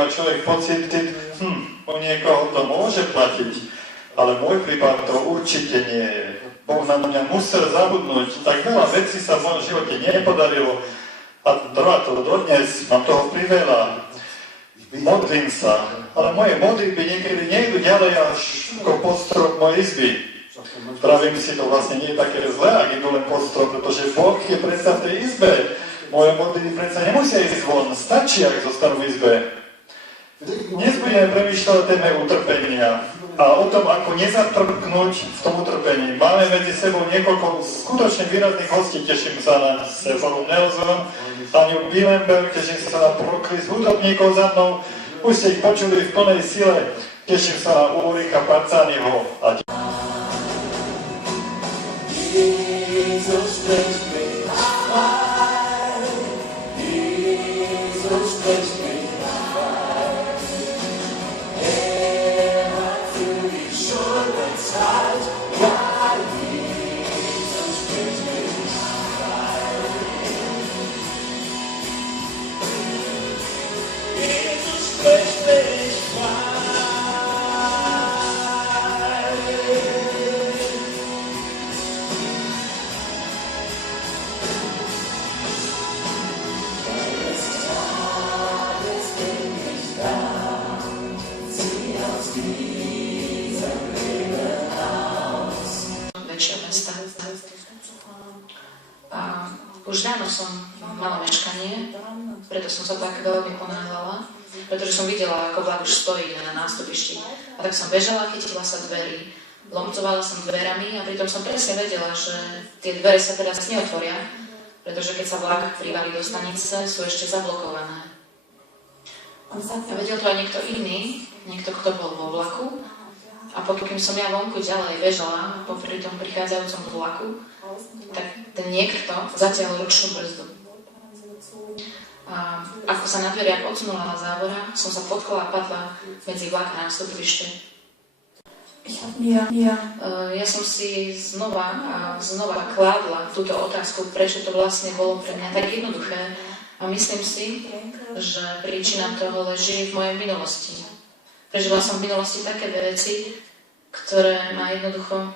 má človek pocit, u niekoho to môže platiť, ale môj prípad to určite nie je. Boh na mňa musel zabudnúť, tak veľa vecí sa v mojom živote nepodarilo a trvá to dodnes, mám toho priveľa. Modlím sa, ale moje modlitby niekedy nejdu ďalej až ako postrop mojej izby. Pravím si, to vlastne nie je také zlé, ak idú len postrop, pretože Boh je predsa v tej izbe. Moje modlitby predsa nemusia ísť von, stačí, ak zostanú v izbe. Dnes budeme premýšľať o téme utrpenia a o tom, ako nezatrpknúť v tom utrpení. Máme medzi sebou niekoľko skutočne výrazných hostí. Teším sa na Stefaru Nelson, Aniu Bilenberg, teším sa na proklis hudobníkov za mnou. Už ste ich počuli v plnej sile. Teším sa na Ulricha Parcaniho. Už ráno som mala meškanie, preto som sa tak veľmi ponáhľala, pretože som videla, ako vlak už stojí na nástupišti. A tak som bežala, chytila sa dverí, lomcovala som dverami a pritom som presne vedela, že tie dvere sa teraz neotvoria, pretože keď sa vlak privalí do stanice, sú ešte zablokované. A vedel to aj niekto iný, niekto, kto bol vo vlaku. A pokým som ja vonku ďalej bežala popri tom prichádzajúcom vlaku, tak ten niekto zatiaľ ručnú brzdu. A ako sa na dveriach odsunula závora, som sa potkla a padla medzi vlak a nástupište. Ja som si znova kládla túto otázku, prečo to vlastne bolo pre mňa tak jednoduché. A myslím si, že príčina toho leží v mojej minulosti. Prežila som v minulosti také veci, ktoré ma jednoducho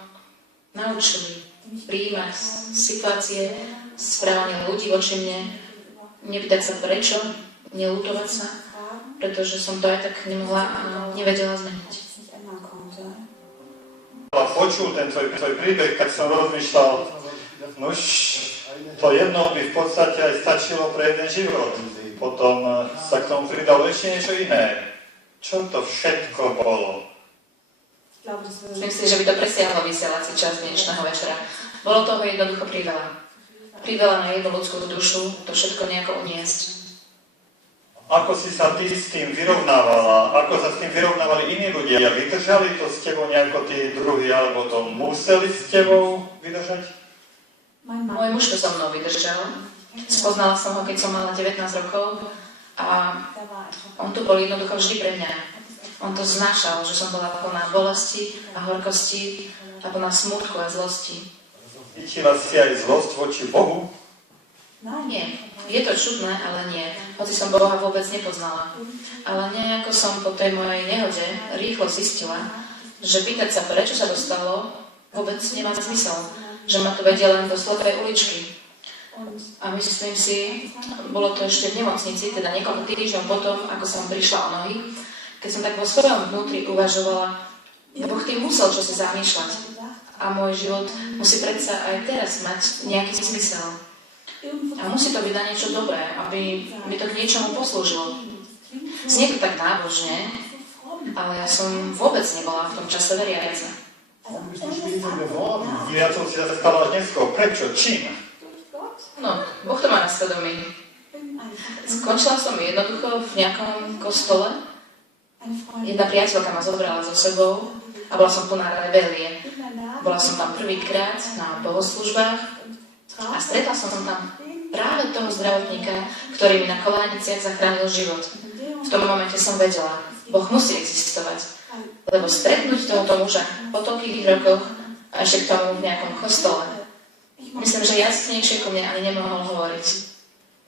naučili prijímať situácie, správanie ľudí voči mne, nepýtať sa prečo, neľutovať sa, pretože som to aj tak nemohla a nevedela zmeniť. Počul ten tvoj príbeh, tak som rozmýšľal, nož, to jedno by v podstate aj stačilo pre jeden život. Potom sa k tomu pridalo ešte niečo iné. Čo to všetko bolo? Myslím si, že by to presiahlo vysielací čas dnešného večera. Bolo toho jednoducho priveľa. Priveľa na jednu ľudskú dušu to všetko nejako uniesť. Ako si sa ty s tým vyrovnávala? Ako sa s tým vyrovnávali iní ľudia? Vydržali to s tebou nejako tí druhí, alebo to museli s tebou vydržať? Môj muž to so mnou vydržal. Spoznala som ho, keď som mala 19 rokov a on tu bol jednoducho vždy pre mňa. On to znášal, že som bola plná bolesti a horkosti a plná smútku a zlosti. Cítila si aj zlosť voči Bohu? Nie. Je to čudné, ale nie. Hoci som Boha vôbec nepoznala. Ale nejako som po tej mojej nehode rýchlo zistila, že pýtať sa, prečo sa to stalo, vôbec nemá zmysel. Že ma to vedie len do slepej uličky. A myslím si, bolo to ešte v nemocnici, teda niekoľko týždňov potom, ako som prišla o nohy, keď som tak vo svojom vnútri uvažovala, Boh tým musel čosi zamýšľať. A môj život musí predsa aj teraz mať nejaký zmysel. A musí to byť na niečo dobré, aby mi to k niečomu poslúžilo. Znie to tak nábožne, ale ja som vôbec nebola v tom čase veriaca. Ja som si zastala neskôr. Prečo? Čím? No, Boh to má na svedomí. Skončila som jednoducho v nejakom kostole. Jedna priateľka ma zobrala so sebou a bola som plná rebelie. Bola som tam prvýkrát na bohoslužbách a stretla som tam práve toho zdravotníka, ktorý mi na kolániciach zachránil život. V tom momente som vedela, Boh musí existovať, lebo stretnúť tohoto muža po toľkých rokoch a ešte k tomu v nejakom kostole. Myslím, že jasnejšie ku mne ani nemohol hovoriť.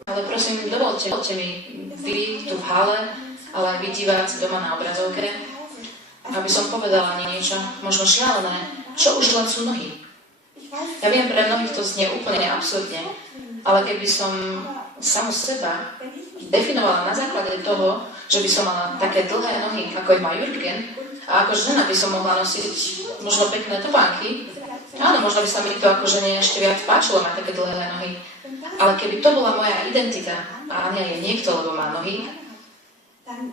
Ale prosím, dovolte mi vy tu v hale a ale aj vy diváci doma na obrazovke, aby som povedala niečo, možno šialené, čo už len sú nohy. Ja viem, pre mnohých to znie úplne absurdne, ale keby som samu seba definovala na základe toho, že by som mala také dlhé nohy, ako má Jürgen, a ako žena by som mohla nosiť možno pekné topánky, áno, možno by sa mi to ako žene ešte viac páčilo mať také dlhé nohy. Ale keby to bola moja identita a Ania je niekto, lebo má nohy,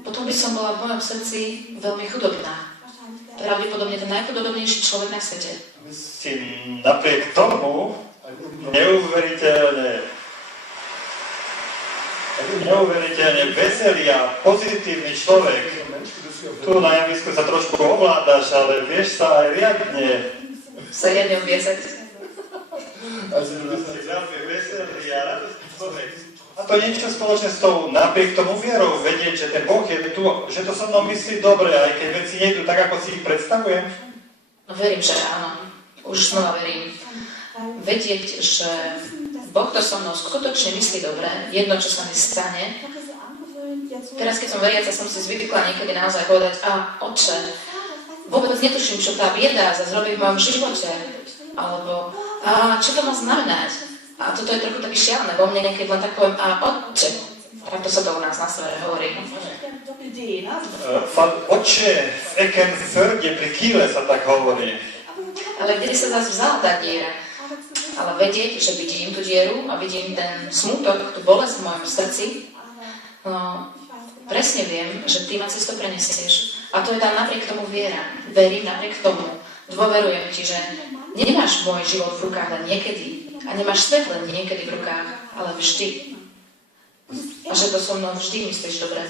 potom by som bola v mojom srdci veľmi chudobná. Pravdepodobne ten najchudobnejší človek na svete. Myslím, napriek tomu neuveriteľne veselý a pozitívny človek. Tu na javisku sa trošku ovládaš, ale vieš sa aj riadne. Sa riadne obiesať. Veľmi veselý a radostný človek. A to niečo spoločné s tou napriek tomu vierou, vedieť, že ten Boh je tu, že to so mnou myslí dobre, aj keď veci nejdu tak, ako si ich predstavujem. No verím, že áno. Už znova verím. Vedieť, že Boh to so mnou skutočne myslí dobre, jedno, čo sa mi stane. Teraz, keď som veriaca, som si zvykla niekedy naozaj povedať, Otče, vôbec netuším, čo tá bieda zase robí v mojom živote. Alebo, čo to má znamenať? A toto je trochu taký šialené vo mne, keď len tak poviem, Otče. Takto sa to u nás na severe hovorí. Otče, v Ekenförde pri Kýle sa tak hovorí. Ale kde sa zase vzala tá diera? Ale vedieť, že vidím tú dieru a vidím ten smútok, tú bolesť v mojom srdci, no presne viem, že ty ma cez to prenesieš. A to je tá napriek tomu viera. Verím napriek tomu. Dôverujem ti, že nemáš môj život v rukách len niekedy. A nemáš svet len niekedy v rukách, ale vždy. A že to so mnou vždy myslíš dobre.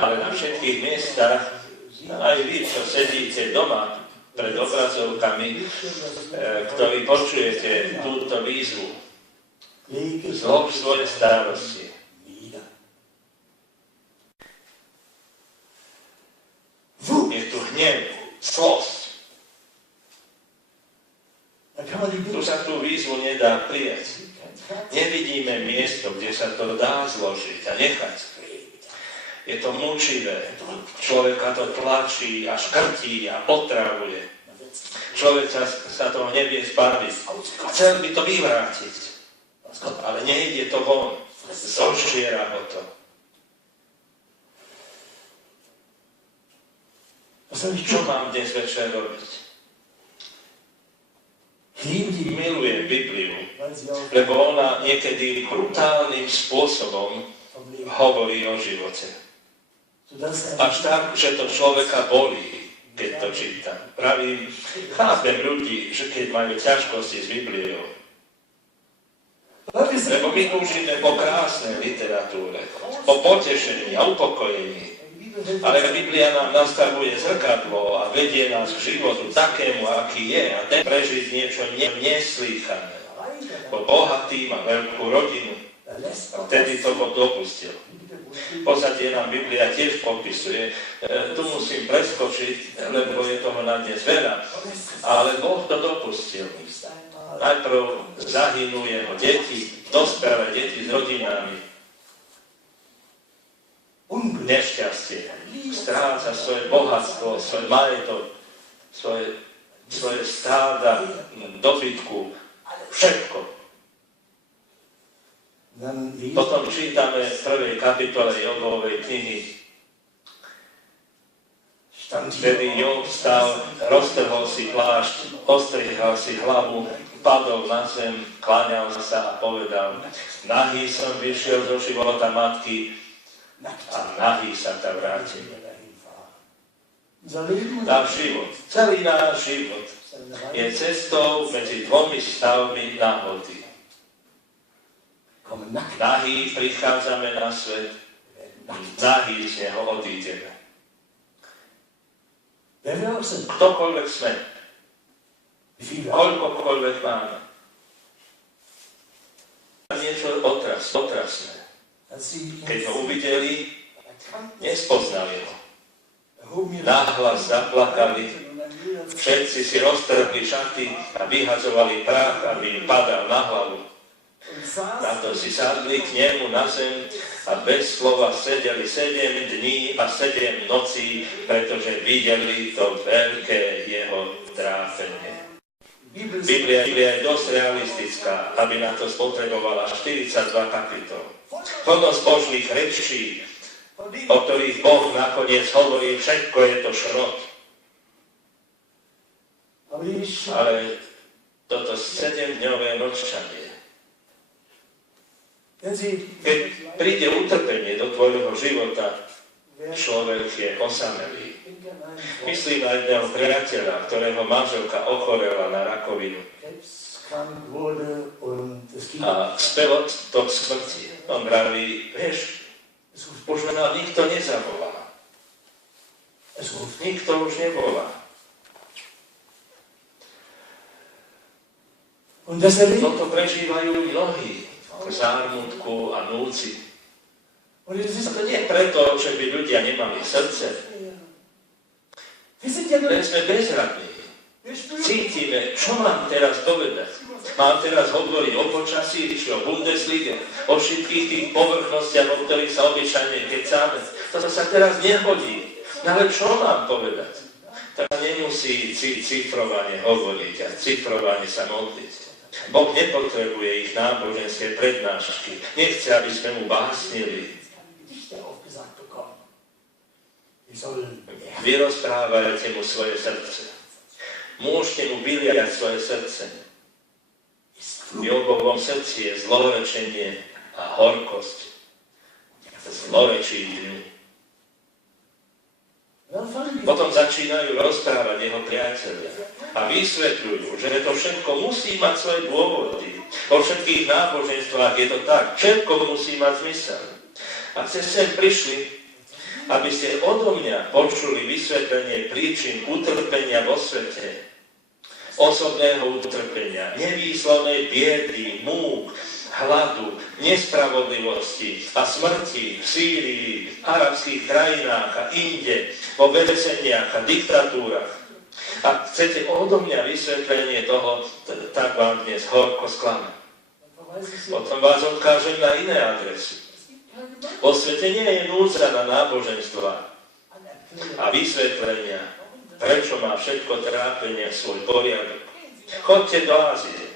Ale na všetkých miestach, aj vy, čo sedíte doma pred obrazovkami, ktorí počujete túto výzvu, zlož svoje starosti. Je tu hnev, zlosť. Tu sa tú výzvu nedá prijať. Nevidíme miesto, kde sa to dá zložiť a nechať. Je to mučivé, človeka to tlačí a škrtí a otravuje. Človek sa toho nevie zbaviť. Chcel by to vyvrátiť, ale nejde to von. Zožiera ho to. Čo mám dnes večer robiť? Milujem Bibliu, lebo ona niekedy brutálnym spôsobom hovorí o živote. Až tak, že to človeka bolí, keď to čítam. Pravím, chápem ľudí, že keď majú ťažkosti s Bibliou. Lebo my túžime po krásnej literatúre, po potešení a upokojení. Ale Biblia nám nastavuje zrkadlo a vedie nás k životu takému, aký je, a ten prežiť niečo neslýchané. Po bohatý, má veľkú rodinu. A vtedy to Boh dopustil. V podstate nám Biblia tiež popisuje. Tu musím preskočiť, lebo je toho na dnes veľa. Ale Boh to dopustil. Najprv zahynú jeho deti, dospelé deti s rodinami. Nešťastie. Stráca svoje bohatstvo, svoj majetok, svoje stáda, dobytku, všetko. Potom čítame v prvej kapitole Jobovej knihy. Vtedy Job vstal, roztrhol si plášť, ostrihal si hlavu padol na zem, kláňal sa a povedal, nahý som vyšiel zo života matky a nahý sa tam vrátim. Náš život, celý náš život je cestou medzi dvomi stavmi náhody. Nahý prichádzame na svet, nahý z neho odídeme. Ktokoľvek sme, koľkokoľvek máme. Niečo otrasné. Keď ho uvideli, nespoznali ho. Nahlas zaplakali, všetci si roztrhli šaty a vyhadzovali prach, aby im padal na hlavu. Na to si sadli k nemu na zem a bez slova sedeli 7 dní a 7 nocí, pretože videli to veľké jeho trápenie. Biblia je dosť realistická, aby na to spotrebovala 42 kapitol. Plno zbožných rečí, o ktorých Boh nakoniec hovorí, všetko je to šrot. Ale toto 7-dňové mlčanie, keď príde utrpenie do tvojho života, človek je osamelý. Myslím na jedného priateľa, ktorého manželka ochorela na rakovinu a spelo to k smrti. On vraví, vieš, už ma nikto nezavolá. Nikto už nevolá. Toto prežívajú mnohí v zármutku a núci. A to nie preto, že by ľudia nemali srdce. Len sme bezradní. Cítime, čo mám teraz povedať. Mám teraz hovoriť o počasí, či o Bundeslige, o všetkých tých povrchnostiach, o ktorých sa obyčajne kecáme. To sa teraz nehodí. No ale čo mám povedať? Tak nemusí cifrovane hovoriť a cifrovane sa modliť. Boh nepotrebuje ich náboženské prednášky. Nechce, aby sme mu básnili. Vyrozprávajte mu svoje srdce. Môžete mu vyliať svoje srdce. V Jobovom srdci je zlorečenie a horkosť. Zlorečí dňu. Potom začínajú rozprávať jeho priatelia a vysvetľujú, že to všetko musí mať svoje dôvody. Vo všetkých náboženstvách je to tak. Všetko musí mať zmysel. A ste sem prišli, aby ste odo mňa počuli vysvetlenie príčin utrpenia vo svete. Osobného utrpenia, nevýslovnej biedy, múk, hladu, nespravodlivosti a smrti v Sýrii, arabských krajinách a inde, vo väzeniach a diktatúrach. Ak chcete odo mňa vysvetlenie toho, tak vám dnes horko sklame. Potom vás odkážem na iné adresy. Vo svete nie je núdza na náboženstva a vysvetlenia, prečo má všetko trápenie svoj poriadok. Chodte do Ázie.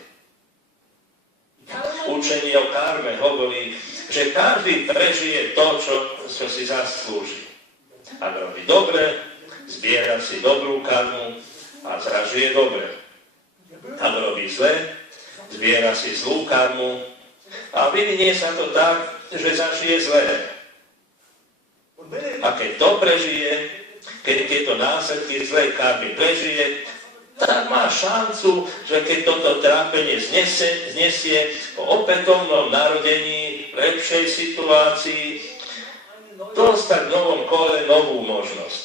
Učenie o karme hovorí, že každý prežije to, čo si zaslúži. Ak robí dobre, zbiera si dobrú karmu a zražuje dobre. Ak robí zle, zbiera si zlú karmu a vyvinie sa to tak, že zažije zlé. A keď to prežije, keď tieto následky zlej karmy prežije, tak má šancu, že keď toto trápenie znesie po opätovnom narodení, v lepšej situácii, dostať v novom kole novú možnosť.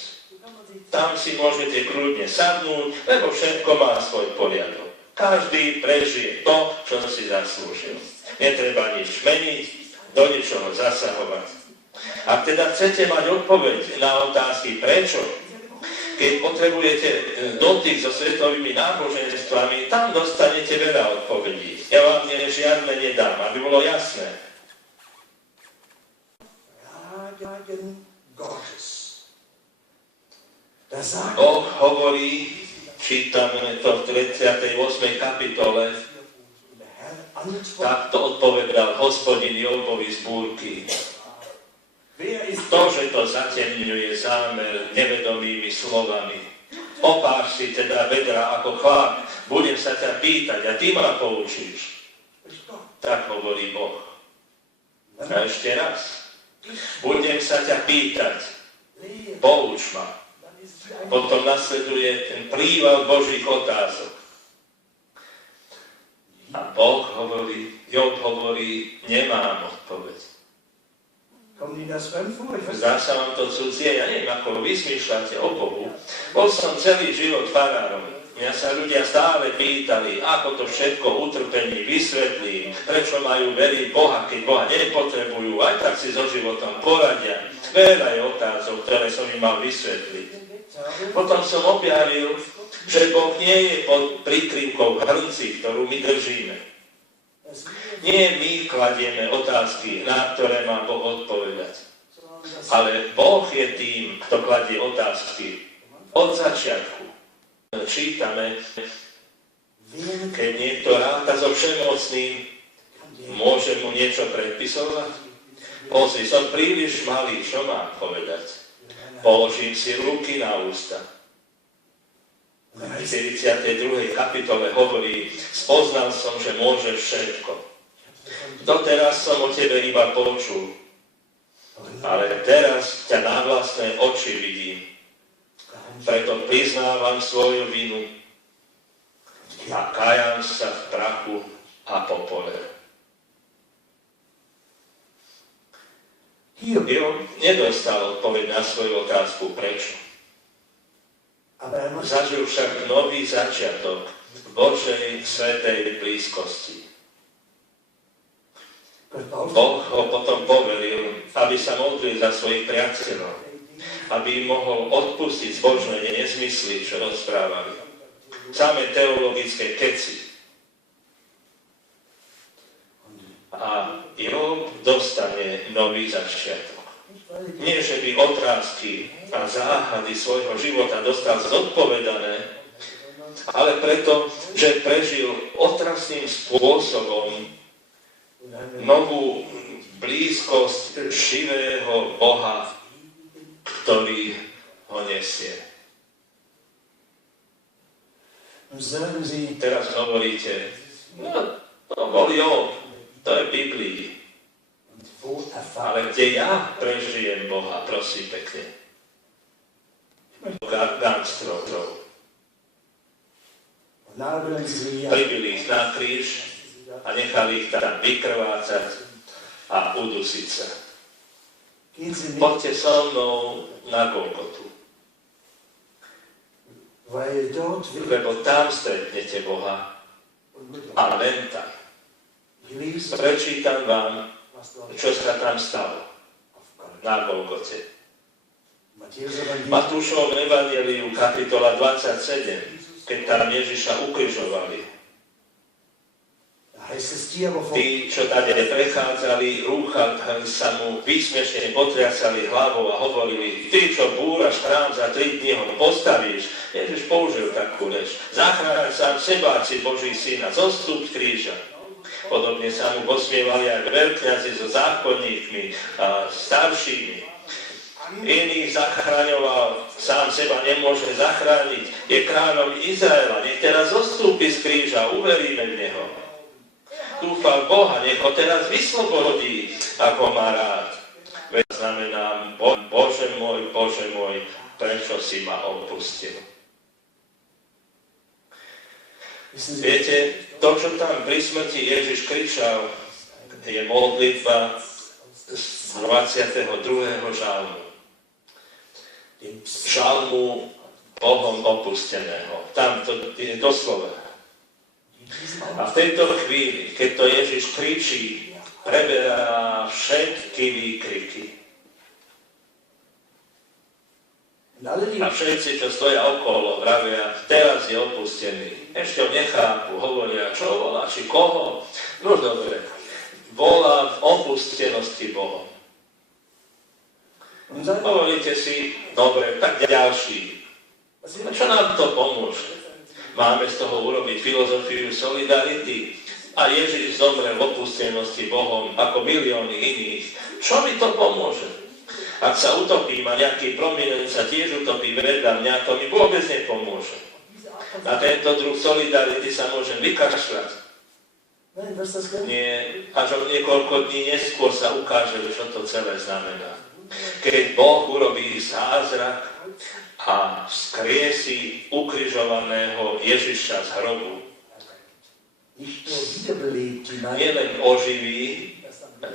Tam si môžete kľudne sadnúť, lebo všetko má svoj poriadok. Každý prežije to, čo si zaslúžil. Netreba nič meniť, do ničoho zasahovať. Ak teda chcete mať odpoveď na otázky prečo, keď potrebujete dotyk so svetovými náboženstvami, tam dostanete veľa odpovedí. Ja vám žiadne nedám, aby bolo jasné. Boh hovorí, čítame to v 38. kapitole, takto odpovedal Hospodin Jobovi z búrky. To, že to zatemňuje zámer nevedomými slovami. Opáš si teda vedra ako chlap, Budem sa ťa pýtať a ty ma poučíš. Tak hovorí Boh. A ešte raz. Budem sa ťa pýtať. Pouč ma. Potom nasleduje ten príval Božích otázok. A Boh hovorí, Job hovorí, nemám odpoveď. Zdá sa vám to cudzie, ja neviem, ako vy smýšľate o Bohu. Bol som celý život farárom. Mňa sa ľudia stále pýtali, ako to všetko utrpení vysvetlí, prečo majú veriť Boha, keď Boha nepotrebujú, aj tak si so životom poradia. Veľa je otázok, ktoré som im mal vysvetliť. Potom som objavil, že Boh nie je pod prikryvkou hrnci, ktorú my držíme. Nie my kladieme otázky, na ktoré má Boh odpovedať. Ale Boh je tým, kto kladie otázky od začiatku. Čítame, keď niekto ráta so všemocným, môže mu niečo predpisovať? Pozri, som príliš malý, čo mám povedať? Položím si ruky na ústa. V 42. kapitole hovorí, spoznal som, že môžeš všetko. Doteraz som o tebe iba počul, ale teraz ťa na vlastné oči vidím. Preto priznávam svoju vinu a kajam sa v prachu a popole. Job nedostal odpoveď na svoju otázku, prečo. Zažil však nový začiatok v Božej svätej blízkosti. Boh ho potom povelil, aby sa modlil za svojich priateľov, aby im mohol odpustiť zbožné nezmysly, čo rozprávali. Samé teologické keci. A Job dostane nový začiatok. Nie, že by otrásky a záhady svojho života dostal zodpovedané, ale preto, že prežil otrasným spôsobom novú blízkosť živého Boha, ktorý ho nesie. Teraz hovoríte, no, to bol Job, to je Biblii. Ale kde ja prežijem Boha, prosím pekne. Gangstrov. Pribili ich na kríž a nechali ich tam vykrvácať a udusiť sa. Poďte so mnou na Golgotu. Lebo tam stretnete Boha a len tam. Prečítam vám, čo sa tam stalo na Golgote. Matúšovom evanjeliu, kapitola 27, keď tam Ježiša ukrižovali. Tí, čo tady prechádzali, rúchali sa mu, výsmešne potriasali hlavou a hovorili, ty, čo búraš chrám za 3 dní, ho postavíš. Ježiš použil takú reč. Zachráň sám seba, si Boží syn, a zostup z kríža. Podobne sa mu posmievali aj veľkňazi so zákonníkmi a staršími. Iných zachraňoval, sám seba nemôže zachrániť. Je kráľom Izraela, nech teraz zostúpi z kríža, uveríme v neho. Dúfal Boha, nech ho teraz vyslobodí, ako má rád. Veď znamená, Bože môj, prečo si ma opustil? Viete, to, čo tam pri smrti Ježiš kričal, je modlitba z 22. žalmu. Žalmu Bohom opusteného. Tam to je doslova. A v tejto chvíli, keď to Ježiš kričí, preberá všetky výkriky. A všetci, čo stoja okolo, vravia, teraz je opustený. Ešte ho nechápu, hovoria, čo volá, či koho. No dobre, volá v opustenosti Bohom. Hovoríte si, dobre, tak ďalší. A čo nám to pomôže? Máme z toho urobiť filozofiu solidarity. A Ježiš zomrel v opustenosti Bohom ako milióny iných. Čo mi to pomôže? Ak sa utopím a nejaký prominent sa tiež utopí vedľa mňa, to mi vôbec nepomôže. Na tento druh solidarity sa môžem vykašľať. Nie, až o niekoľko dní neskôr sa ukáže, čo to celé znamená. Keď Boh urobí zázrak a vzkriesí ukrižovaného Ježiša z hrobu, nielen oživí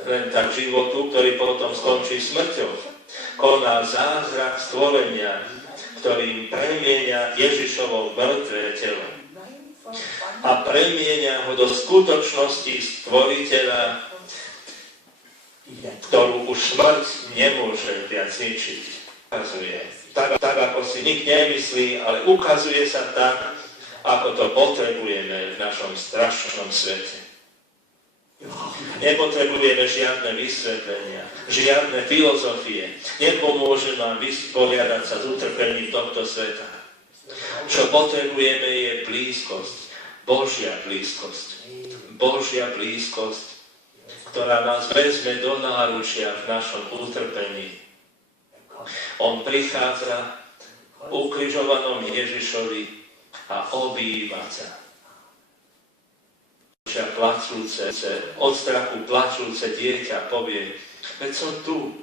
len tak životu, ktorý potom skončí smrťou, koná zázrak stvorenia, ktorým premieňa Ježišovo mŕtve telo a premieňa ho do skutočnosti stvoriteľa, ktorú už smrť nemôže viac ničiť. Ukazuje. Tak ako si nik nemyslí, ale ukazuje sa tak, ako to potrebujeme v našom strašnom svete. Nepotrebujeme žiadne vysvetlenia, žiadne filozofie. Nepomôže nám vysporiadať sa s utrpením tohto sveta. Čo potrebujeme je blízkosť, Božia blízkosť. Božia blízkosť, ktorá nás vezme do náručia v našom utrpení. On prichádza ukrižovanom Ježišovi a objíma sa. Plačúce, od strachu plačúce dieťa povie, veď som tu.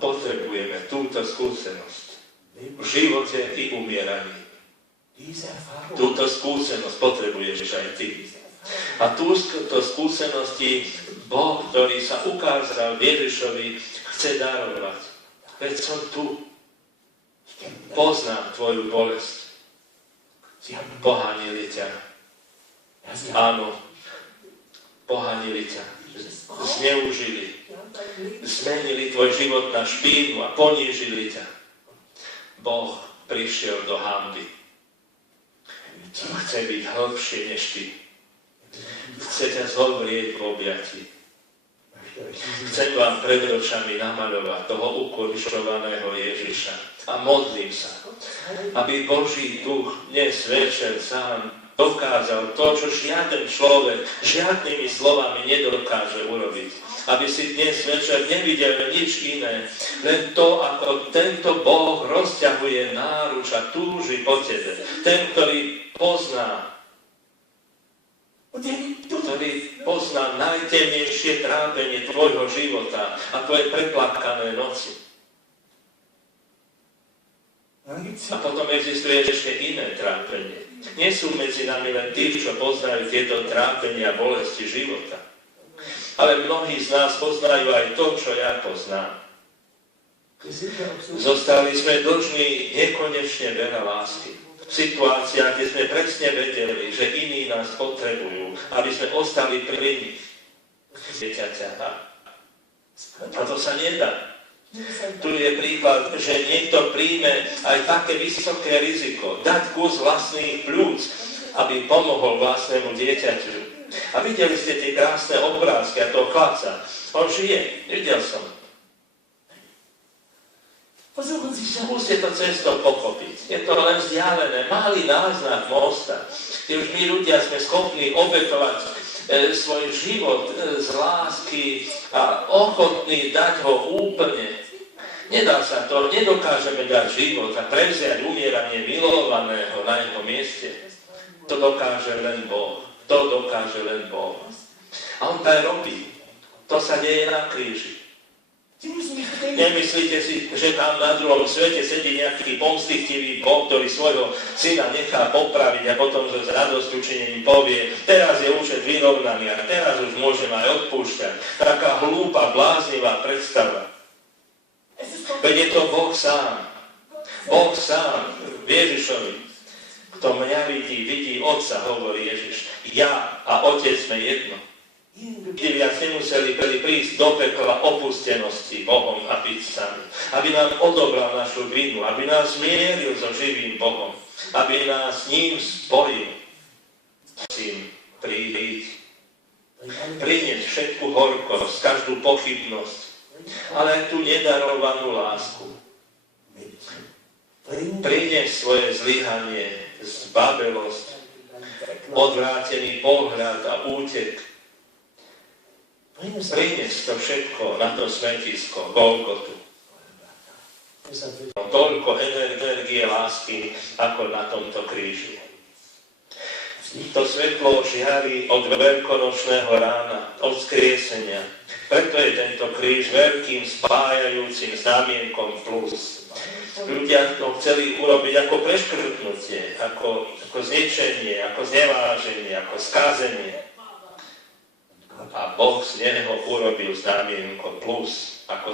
Potrebujeme túto skúsenosť v živote i umieraní. Túto skúsenosť potrebuješ aj ty. A túto skúsenosti Boh, ktorý sa ukázal Ježišovi, chce darovať. Veď som tu. Poznám tvoju bolesť. Pohanili ťa. Áno, pohanili ťa. Zneužili. Zmenili tvoj život na špínu a ponížili ťa. Boh prišiel do hanby. Chce byť hlbšie než ty. Chce ťa zovrieť v objatí. Chcem vám pred očami namaľovať toho ukrižovaného Ježiša. A modlím sa, aby Boží duch dnes večer sám dokázal to, čo žiaden človek žiadnymi slovami nedokáže urobiť. Aby si dnes večer nevidel nič iné, len to, ako tento Boh rozťahuje náruč a túži po tebe. Ten, ktorý pozná najtemnejšie trápenie tvojho života a tvoje preplakané noci. A potom existuje ešte iné trápenie. Nie sú medzi nami len tí, čo poznajú tieto trápenia a bolesti života. Ale mnohí z nás poznajú aj to, čo ja poznám. Zostali sme dlžní nekonečne veľa lásky. V situáciách, kde sme presne vedeli, že iní nás potrebujú, aby sme ostali pri nich. A to sa nedá. Tu je príklad, že niekto príjme aj také vysoké riziko, dať kus vlastných pľúc, aby pomohol vlastnému dieťaťu. A videli ste tie krásne obrázky a toho chlapca. On žije, videl som. Skúste to cesto pochopiť. Je to len vzdialené, malý náznak mosta, kde už my ľudia sme schopní obetovať svoj život z lásky a ochotní dať ho úplne. Nedá sa to, nedokážeme dať život a prevziať umieranie milovaného na jeho mieste. To dokáže len Boh. To dokáže len Boh. A on to aj robí. To sa deje na kríži. Nemyslíte si, že tam na druhom svete sedí nejaký pomstichtivý Boh, ktorý svojho syna nechá popraviť a potom s radosťučinením povie, teraz je účet vyrovnaný a teraz už môžem aj odpúšťať. Taká hlúpa, bláznivá predstava. Veď je to Boh sám. Boh sám v Ježišovi. Kto mňa vidí Otca, hovorí Ježiš. Ja a Otec sme jedno. Tí viac nemuseli prísť do pekla opustenosti Bohom a byť sami. Aby nám odobral našu vinu, aby nás zmieril so živým Bohom, aby nás s ním spojil. Musím prísť, priniesť všetku horkosť, každú pochybnosť, ale aj tú nedarovanú lásku. Priniesť svoje zlyhanie, zbabelosť, odvrátený pohľad a útek. Priniesť to všetko na to smetisko, Golgotu. toľko energie, lásky, ako na tomto kríži. To svetlo žiari od veľkonočného rána, od skriesenia. Preto je tento kríž veľkým spájajúcim znamienkom plus. Ľudia to chceli urobiť ako preškrtnutie, ako zničenie, ako zneváženie, ako skázenie. A Boh z neho urobil znamienko plus, ako